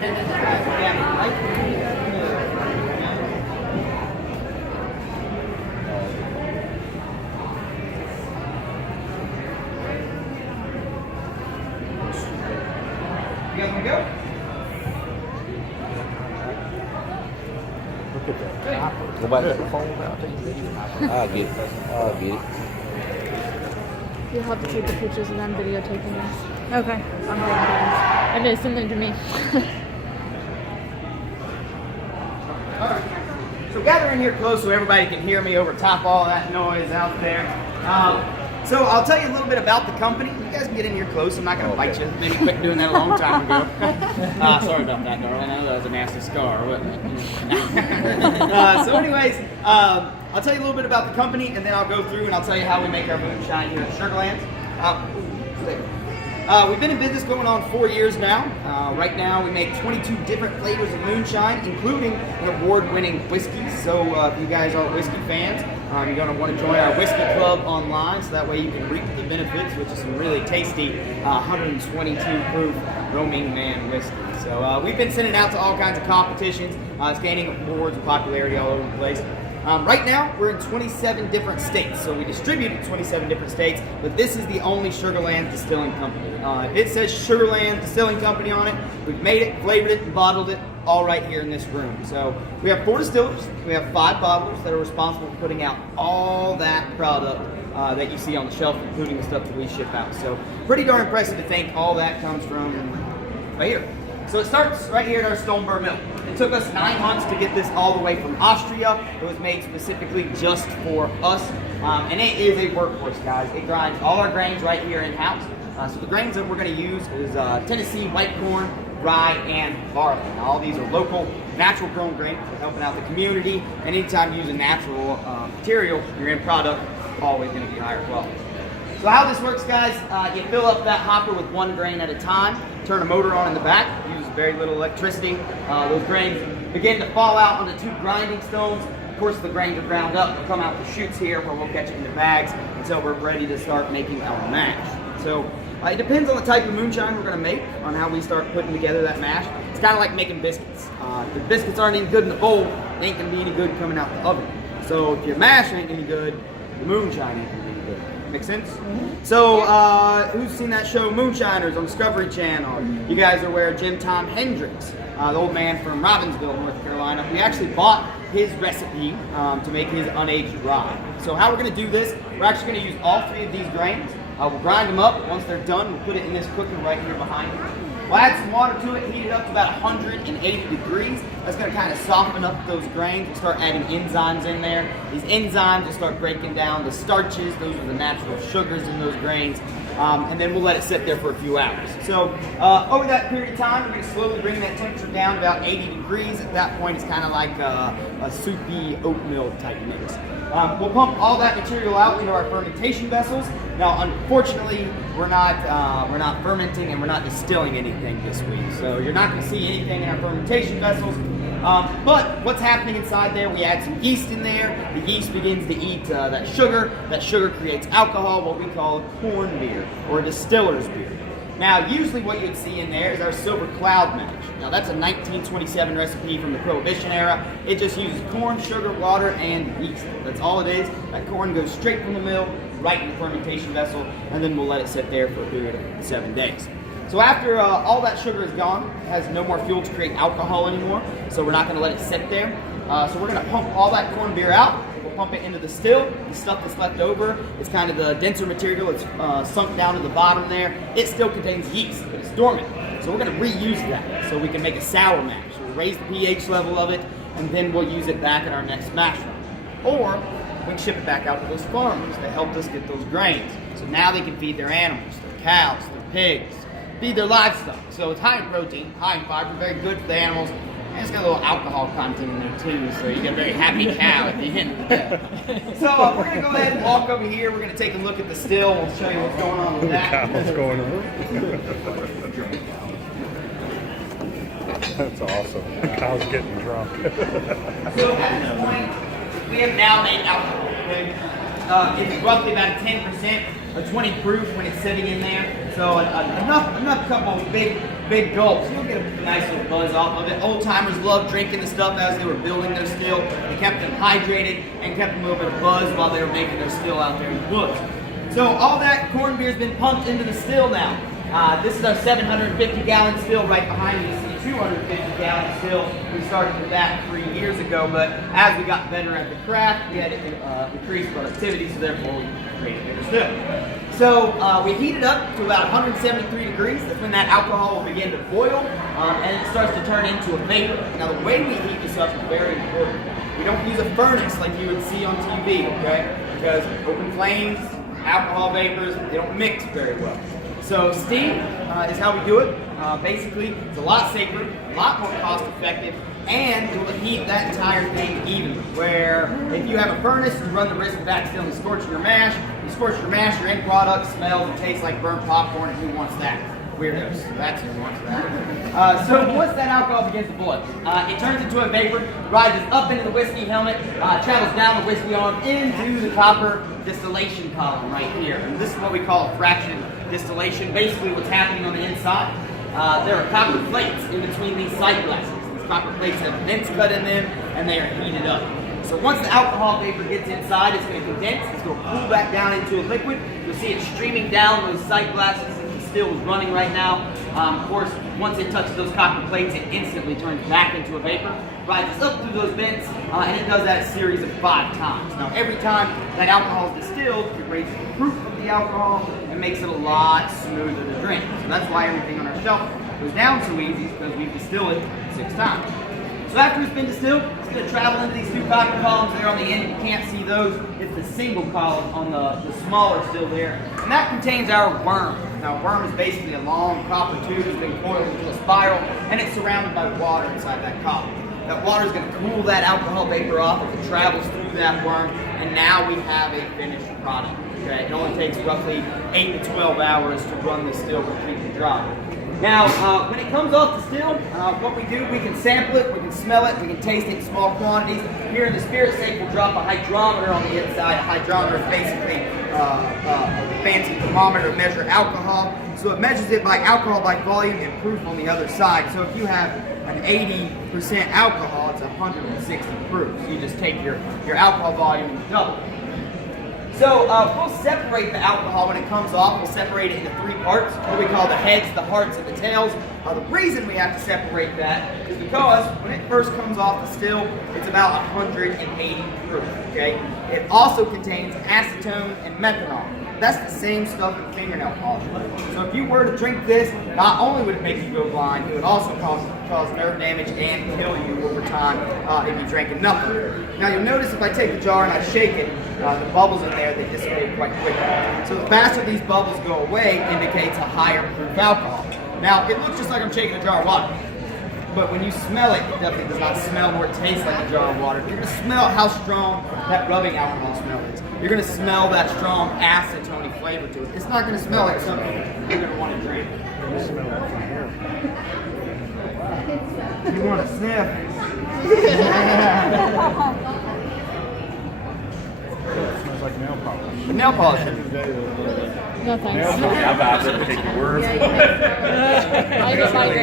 You guys want to go? Look at that. Go back to the phone now. Take a picture. I'll get it. I'll get it. You'll have to take the pictures and I'm videotaping this. Okay. I'm going to send them to me. Alright. So gather in here close so everybody can hear me over top all that noise out there. So I'll tell you a little bit about the company. You guys can get in here close. I'm not going to bite you. Maybe quit doing that a long time ago. Sorry about that, darling. I know that was a nasty scar, wasn't it? So anyways, I'll tell you a little bit about the company, and then I'll go through and I'll tell you how we make our moonshine here at Sugarland. We've been in business going on 4 years now. Right now we make 22 different flavors of moonshine, including an award-winning whiskey. So if you guys are whiskey fans, you're going to want to join our whiskey club online, so that way you can reap the benefits, which is some really tasty 122 proof Roaming Man whiskey. So we've been sending out to all kinds of competitions. It's gaining awards and popularity all over the place. Right now, we're in 27 different states, so we distribute in 27 different states, but this is the only Sugarland Distilling Company. If it says Sugarland Distilling Company on it, we've made it, flavored it, and bottled it all right here in this room. So we have 4 distillers, we have 5 bottlers that are responsible for putting out all that product that you see on the shelf, including the stuff that we ship out. So pretty darn impressive to think all that comes from right here. So it starts right here at our Stoneburg mill. It took us 9 months to get this all the way from Austria. It was made specifically just for us. And it is a workhorse, guys. It grinds all our grains right here in-house. So the grains that we're going to use is Tennessee white corn, rye, and barley. Now, all these are local, natural grown grains. We're helping out the community. And anytime you use a natural material, your end product is always going to be higher quality. So how this works, guys, you fill up that hopper with 1 grain at a time, turn a motor on in the back, use very little electricity. Those grains begin to fall out onto 2 grinding stones. Of course, the grains are ground up, they'll come out the chutes here where we'll catch it into bags until we're ready to start making our mash. So it depends on the type of moonshine we're going to make, on how we start putting together that mash. It's kind of like making biscuits. If the biscuits aren't any good in the bowl, they ain't going to be any good coming out the oven. So if your mash ain't any good, the moonshine ain't going to be any good. Make sense? Mm-hmm. So, who's seen that show Moonshiners on Discovery Channel? You guys are aware of Jim Tom Hendricks, the old man from Robbinsville, North Carolina. We actually bought his recipe to make his unaged rye. So how we're going to do this, we're actually going to use all 3 of these grains. We'll grind them up. Once they're done, we'll put it in this cooker right here behind me. We'll add some water to it, heat it up to about 180 degrees. That's going to kind of soften up those grains. We'll start adding enzymes in there. These enzymes will start breaking down the starches. Those are the natural sugars in those grains. And then we'll let it sit there for a few hours. So over that period of time, we're going to slowly bring that temperature down to about 80 degrees. At that point, it's kind of like a soupy oatmeal type mix. We'll pump all that material out into our fermentation vessels. Now, unfortunately, we're not fermenting and we're not distilling anything this week. So you're not going to see anything in our fermentation vessels. But what's happening inside there, we add some yeast in there. The yeast begins to eat that sugar. That sugar creates alcohol, what we call a corn beer or a distiller's beer. Now, usually what you'd see in there is our Silver Cloud mash. Now, that's a 1927 recipe from the Prohibition era. It just uses corn, sugar, water, and yeast. That's all it is. That corn goes straight from the mill, right in the fermentation vessel, and then we'll let it sit there for a period of 7 days. So after all that sugar is gone, it has no more fuel to create alcohol anymore, so we're not going to let it sit there. So we're going to pump all that corn beer out. We'll pump it into the still. The stuff that's left over is kind of the denser material. It's sunk down to the bottom there. It still contains yeast, but it's dormant. So we're going to reuse that so we can make a sour mash. We'll raise the pH level of it, and then we'll use it back in our next mash run. Or we can ship it back out to those farmers that helped us get those grains. So now they can feed their animals, their cows, their pigs, feed their livestock. So it's high in protein, high in fiber, very good for the animals. And it's got a little alcohol content in there too, so you get a very happy cow at the end of the day. So we're going to go ahead and walk over here. We're going to take a look at the still. We'll show you what's going on with that. What's going on? That's awesome. The cow's getting drunk. So at this point, we have now made alcohol. Okay? It's roughly about 10%, a 20 proof when it's sitting in there. So enough couple big big gulps. You'll get a nice little buzz off of it. Old timers love drinking the stuff as they were building their still. It kept them hydrated and kept them a little bit of buzz while they were making their still out there in the woods. So all that corn beer's been pumped into the still now. This is our 750-gallon still right behind you. 250-gallon still. We started with that 3 years ago, but as we got better at the craft, we had to increase productivity, so therefore we created a bigger still. So we heat it up to about 173 degrees. That's when that alcohol will begin to boil, and it starts to turn into a vapor. Now the way we heat this up is very important. We don't use a furnace like you would see on TV, okay? Because open flames, alcohol vapors, they don't mix very well. So steam is how we do it. Basically, it's a lot safer, a lot more cost effective, and it will heat that entire thing evenly. Where if you have a furnace, you run the risk of accidentally scorching your mash. You scorch your mash, your end product smells and tastes like burnt popcorn, and who wants that? Weirdos. That's who wants that. So once that alcohol begins to boil, it turns into a vapor, rises up into the whiskey helmet, travels down the whiskey arm into the copper distillation column right here. And this is what we call fraction distillation. Basically what's happening on the inside, there are copper plates in between these sight glasses. These copper plates have vents cut in them and they are heated up. So once the alcohol vapor gets inside, it's going to condense, it's going to cool back down into a liquid. You'll see it streaming down those sight glasses. Still is running right now. Of course, once it touches those copper plates, it instantly turns back into a vapor, rises up through those vents, and it does that a series of 5 times. Now, every time that alcohol is distilled, it raises the proof of the alcohol and makes it a lot smoother to drink. So that's why everything on our shelf goes down so easy, because we distill it 6 times. So after it's been distilled, it's going to travel into these 2 copper columns there on the end. You can't see those. It's the single column on the smaller still there. And that contains our worm. Now, a worm is basically a long copper tube that's been coiled into a spiral, and it's surrounded by water inside that copper. That water is going to cool that alcohol vapor off as it travels through that worm, and now we have a finished product. Okay? It only takes roughly 8 to 12 hours to run this still completely dry. Now, when it comes off the still, what we do, we can sample it, we can smell it, we can taste it in small quantities. Here in the spirit safe, we'll drop a hydrometer on the inside. A hydrometer is basically a fancy thermometer to measure alcohol. So it measures it by alcohol by volume and proof on the other side. So if you have an 80% alcohol, it's 160 proof. So you just take your alcohol volume and double it. So we'll separate the alcohol when it comes off. We'll separate it into 3 parts, what we call the heads, the hearts, and the tails. The reason we have to separate that is because when it first comes off the still, it's about 180 proof, okay? It also contains acetone and methanol. That's the same stuff in fingernail polish. So if you were to drink this, not only would it make you go blind, it would also cause nerve damage and kill you over time if you drank enough of it. Now you'll notice if I take the jar and I shake it, the bubbles in there, they dissipate quite quickly. So the faster these bubbles go away indicates a higher proof alcohol. Now it looks just like I'm shaking a jar of water. But when you smell it, it definitely does not smell nor taste like a jar of water. You're going to smell how strong that rubbing alcohol smell is. You're going to smell that strong acetone flavor to it. It's not going to smell like something you're going to want to drink. You smell it from here. You want to sniff. It smells like nail polish. Nail polish. No thanks. I'm about to take your words. I just like it.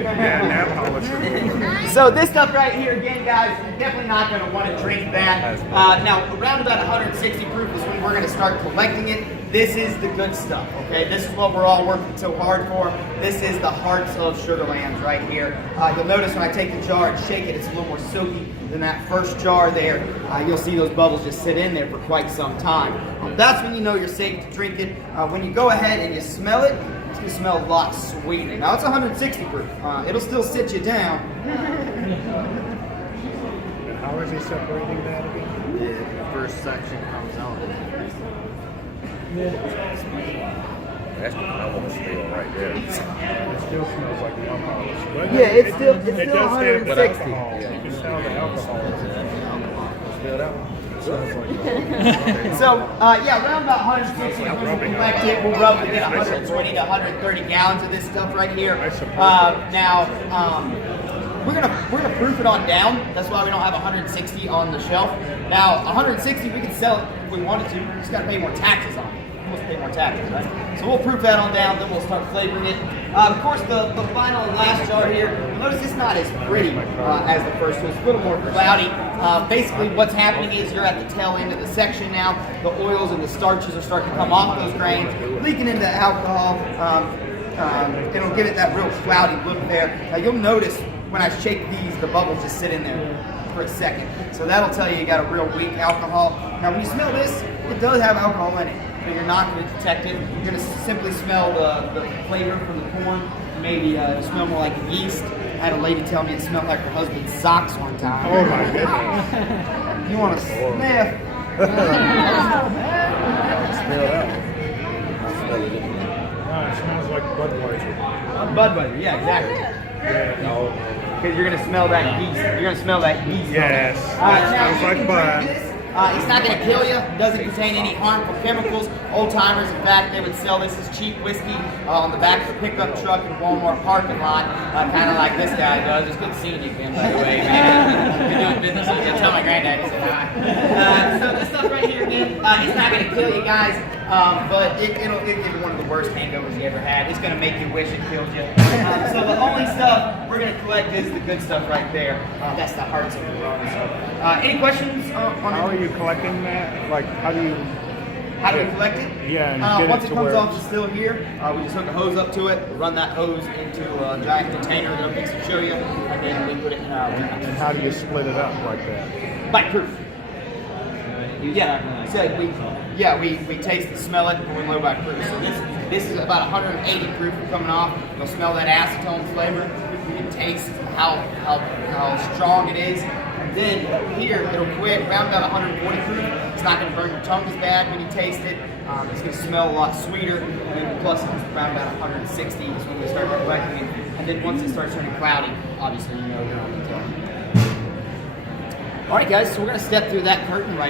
Yeah, nail polish. So this stuff right here, again, guys, you're definitely not going to want to drink that. Now, around about 160 proof is when we're going to start collecting it. This is the good stuff, okay? This is what we're all working so hard for. This is the hearts of Sugarlands right here. You'll notice when I take the jar and shake it, it's a little more silky than that first jar there. You'll see those bubbles just sit in there for quite some time. That's when you know you're safe to drink it. When you go ahead and you smell it, it's going to smell a lot sweeter. Now, it's 160 proof. It'll still sit you down. And how is he separating that again? The first section comes out. That's the normal still right there. It still smells like nail polish. But Yeah, it's still it does have 160. alcohol. You can smell the alcohol. Smell that one? So, yeah, around about 160 when we collect it, we'll roughly get 120 to 130 gallons of this stuff right here. We're gonna proof it on down. That's why we don't have 160 on the shelf. Now, 160 we can sell it if we wanted to. We just gotta pay more taxes on it. We'll pay more taxes, right? So we'll proof that on down, then we'll start flavoring it. Of course, the final and last jar here, you'll notice it's not as pretty as the first two. It's a little more cloudy. Basically, what's happening is you're at the tail end of the section now. The oils and the starches are starting to come off those grains, leaking into alcohol. It'll give it that real cloudy look there. You'll notice when I shake these, the bubbles just sit in there for a second. So that'll tell you got a real weak alcohol. Now, when you smell this, it does have alcohol in it, but you're not going to detect it. You're going to simply smell the flavor from the corn. Maybe smell more like yeast. I had a lady tell me it smelled like her husband's socks one time. Oh my goodness. You want to sniff? Smell that. I smell it. It smells like Budweiser. Budweiser, yeah, exactly. Yeah. No. Because you're gonna smell that yeast. You're gonna smell that yeast. Yes. Now, Smells you like can Bud. drink this. It's not gonna kill you. It doesn't contain any harmful chemicals. Old timers, in fact, they would sell this as cheap whiskey on the back of a pickup truck in a Walmart parking lot, kind of like this guy does. It's good seeing you, Ben, by the way, man. Been doing business with you. Tell my granddad he said hi. So this stuff right here, man, it's not gonna kill you guys. But it'll give you one of the worst hangovers you ever had. It's going to make you wish it killed you. So the only stuff we're going to collect is the good stuff right there. That's the hearts of the rum. So, any questions on How are you collecting that? Like, how do you collect it? Yeah, and get once it it to comes where- off the still here, we just hook a hose up to it, run that hose into a giant container that I'll fix and show you, and then we put it in our warehouse. And how do you split it up like that? Bite proof. Yeah, so we taste and smell it, and we're low bite proof. So this is about 180 proof coming off. You'll smell that acetone flavor. You can taste how strong it is. And then here it'll quit around about 140 proof. It's not going to burn your tongue as bad when you taste it. It's going to smell a lot sweeter. And then plus it's around about 160 is when we start collecting it. And then once it starts turning cloudy, obviously you know you're on the tail. All right, guys. So we're going to step through that curtain right.